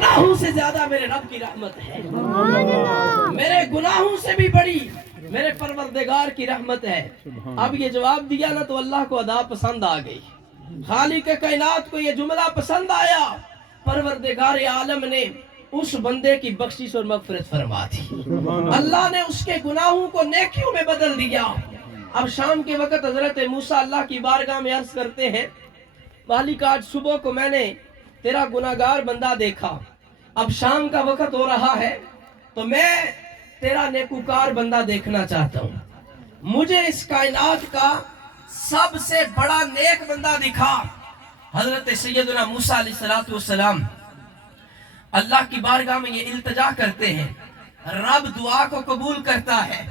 گناہوں سے زیادہ میرے رب کی رحمت ہے، میرے گناہوں سے بھی بڑی میرے پروردگار کی رحمت ہے۔ اب یہ جواب دیا نا تو اللہ کو ادا پسند آ گئی، خالق کائنات کو یہ جملہ پسند آیا، پروردگار عالم نے اس بندے کی بخشش اور مغفرت فرما دی، اللہ نے اس کے گناہوں کو نیکیوں میں بدل دیا۔ اب شام کے وقت حضرت موسیٰ اللہ کی بارگاہ میں عرض کرتے ہیں، مالک آج صبح کو میں نے تیرا گناہگار بندہ دیکھا، اب شام کا وقت ہو رہا ہے تو میں تیرا نیکوکار بندہ دیکھنا چاہتا ہوں، مجھے اس کائنات کا سب سے بڑا نیک بندہ دکھا۔ حضرت سیدنا موسیٰ علیہ السلام اللہ کی بارگاہ میں یہ التجا کرتے ہیں، رب دعا کو قبول کرتا ہے۔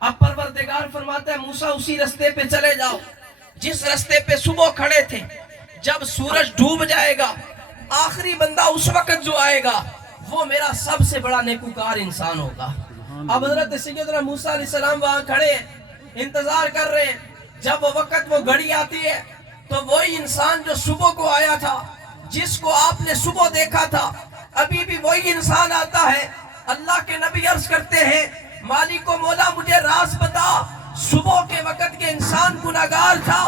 اب پروردگار فرماتا ہے موسیٰ اسی رستے پہ چلے جاؤ جس رستے پہ صبح کھڑے تھے، جب سورج ڈوب جائے گا آخری بندہ اس وقت جو آئے گا وہ میرا سب سے بڑا نیکوکار انسان ہوگا۔ اب حضرت سیدنا موسیٰ علیہ السلام وہاں کھڑے ہیں، انتظار کر رہے ہیں، جب وہ وقت وہ گھڑی آتی ہے تو وہی انسان جو صبح کو آیا تھا، جس کو آپ نے صبح دیکھا تھا، ابھی بھی وہی انسان آتا ہے۔ اللہ کے نبی عرض کرتے ہیں مالک و مولا مجھے راز بتا، صبح کے وقت کے انسان گناہگار تھا،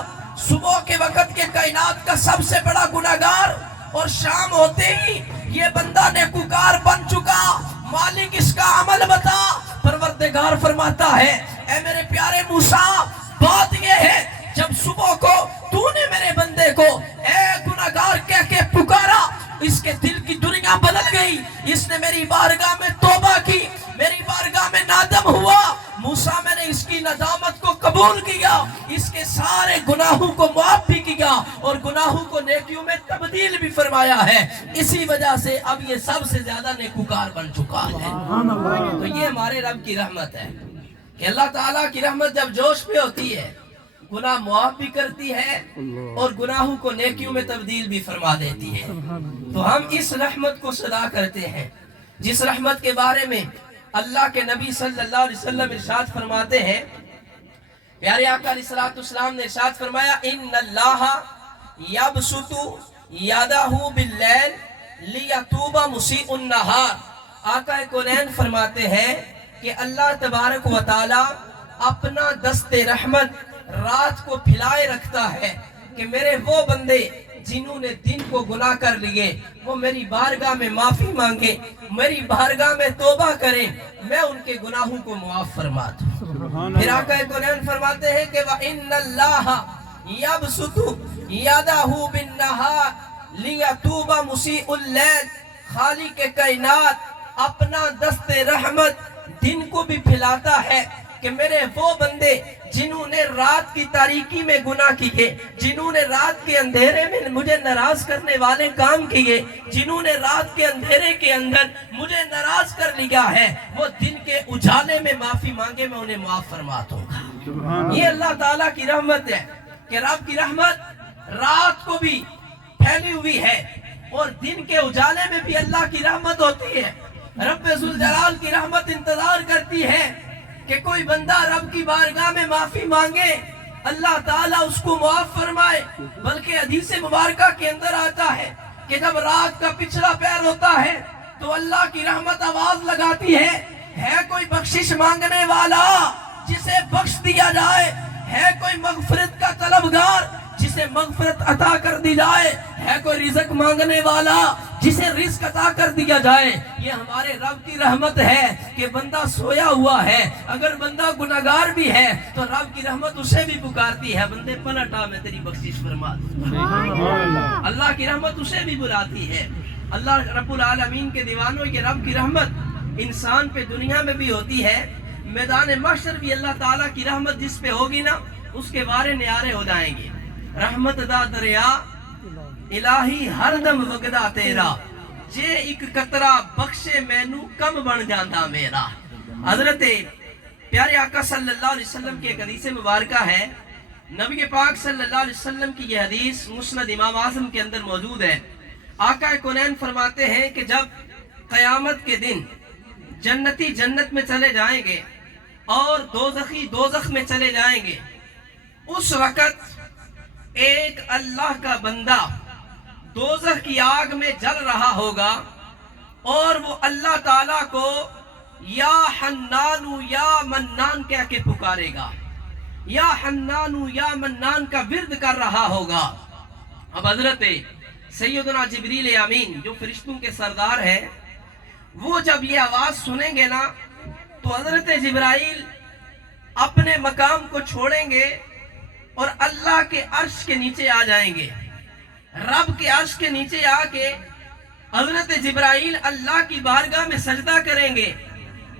صبح کے وقت کے کائنات کا سب سے بڑا گناہگار، اور شام ہوتے ہی یہ بندہ نیکوکار بن چکا، مالک اس کا عمل بتا۔ پروردگار فرماتا ہے اے میرے پیارے موسیٰ، بات یہ ہے جب صبح کو تو نے میرے بندے کو اے گناہگار کہہ کے پکارا، اس کے دل کی دنیا بدل گئی، اس نے میری بارگاہ میں توبہ کی، میری بارگاہ میں نادم ہوا۔ موسیٰ میں نے اس کی ندامت کو قبول کیا، اس کے سارے گناہوں کو معاف بھی کیا اور گناہوں کو نیکیوں میں تبدیل بھی فرمایا ہے، اسی وجہ سے اب یہ سب سے زیادہ نیکوکار بن چکا ہے۔ تو یہ ہمارے رب کی رحمت ہے کہ اللہ تعالیٰ کی رحمت جب جوش پہ ہوتی ہے گناہ معاف بھی کرتی ہے اور گناہوں کو نیکیوں میں تبدیل بھی فرما دیتی ہے۔ تو ہم اس رحمت کو صدا کرتے ہیں جس رحمت کے بارے میں اللہ کے نبی صلی اللہ علیہ وسلم ارشاد فرماتے ہیں، پیارے آقا علیہ السلام نے ارشاد فرمایا ان اللہ یبسط یدہ باللیل لیتوب مسیء النہار۔ آقا کونین فرماتے ہیں کہ اللہ تبارک و تعالی اپنا دست رحمت رات کو پھیلائے رکھتا ہے کہ میرے وہ بندے جنہوں نے دن کو گناہ کر لیے وہ میری بارگاہ میں معافی مانگے، میری بارگاہ میں توبہ کریں، میں ان کے گناہوں کو معاف فرما دوں۔ پھر آقا کونین فرماتے ہیں کہ وَإِنَّ اللَّهَ يَبْسُطُ يَدَهُ بِالنَّهَارِ لِيَتُوبَ مُسِيءُ اللَّيْلِ۔ خالق کائنات اپنا دست رحمت دن کو بھی پھیلاتا ہے کہ میرے وہ بندے جنہوں نے رات کی تاریکی میں گناہ کیے، جنہوں نے رات کے اندھیرے میں مجھے ناراض کرنے والے کام کیے، جنہوں نے رات کے اندھیرے کے اندر مجھے ناراض کر لیا ہے، وہ دن کے اجالے میں معافی مانگے میں انہیں معاف فرما دوں گا۔ یہ اللہ تعالیٰ کی رحمت ہے کہ رب کی رحمت رات کو بھی پھیلی ہوئی ہے اور دن کے اجالے میں بھی اللہ کی رحمت ہوتی ہے۔ رب ذوالجلال کی رحمت انتظار کرتی ہے کہ کوئی بندہ رب کی بارگاہ میں معافی مانگے، اللہ تعالیٰ اس کو معاف فرمائے۔ بلکہ حدیث مبارکہ کے اندر آتا ہے کہ جب رات کا پچھلا پہر ہوتا ہے تو اللہ کی رحمت آواز لگاتی ہے کوئی بخشش مانگنے والا جسے بخش دیا جائے، ہے کوئی مغفرت کا طلبگار جسے مغفرت عطا کر دی جائے، ہے کوئی رزق مانگنے والا جسے رزق عطا کر دیا جائے۔ یہ ہمارے رب کی رحمت ہے کہ بندہ سویا ہوا ہے، اگر بندہ گناہگار بھی ہے تو رب کی رحمت اسے بھی پکارتی ہے، بندے پلٹا میں تیری بخشش فرما دوں۔ اللہ کی رحمت اسے بھی بلاتی ہے۔ اللہ رب العالمین کے دیوانوں یہ رب کی رحمت انسان پہ دنیا میں بھی ہوتی ہے، میدان محشر بھی اللہ تعالیٰ کی رحمت جس پہ ہوگی نا اس کے بارے نیارے ہو جائیں گے۔ رحمت دا دریا الہی ہر دم وگدا تیرا، جے ایک قطرہ بخشے مینو کم بن جاندہ میرا۔ حضرت پیارے آقا صلی اللہ علیہ وسلم کی ایک حدیث مبارکہ ہے، نبی پاک صلی اللہ علیہ وسلم کی یہ حدیث مسند امام اعظم کے اندر موجود ہے۔ آقا کونین فرماتے ہیں کہ جب قیامت کے دن جنتی جنت میں چلے جائیں گے اور دوزخی دوزخ میں چلے جائیں گے، اس وقت ایک اللہ کا بندہ دوزخ کی آگ میں جل رہا ہوگا اور وہ اللہ تعالیٰ کو یا حنانو یا منان کہہ کے پکارے گا، یا حنانو یا منان کا ورد کر رہا ہوگا۔ اب حضرت سیدنا جبریل امین جو فرشتوں کے سردار ہے، وہ جب یہ آواز سنیں گے نا تو حضرت جبرائیل اپنے مقام کو چھوڑیں گے اور اللہ کے عرش کے نیچے آ جائیں گے۔ رب کے عرش کے نیچے آ کے حضرت جبرائیل اللہ کی بارگاہ میں سجدہ کریں گے۔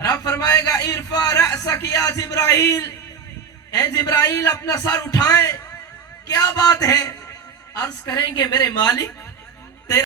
رب فرمائے گا ارفع رأسک یا جبرائیل، اے جبرائیل اپنا سر اٹھائیں، کیا بات ہے؟ عرض کریں گے میرے مالک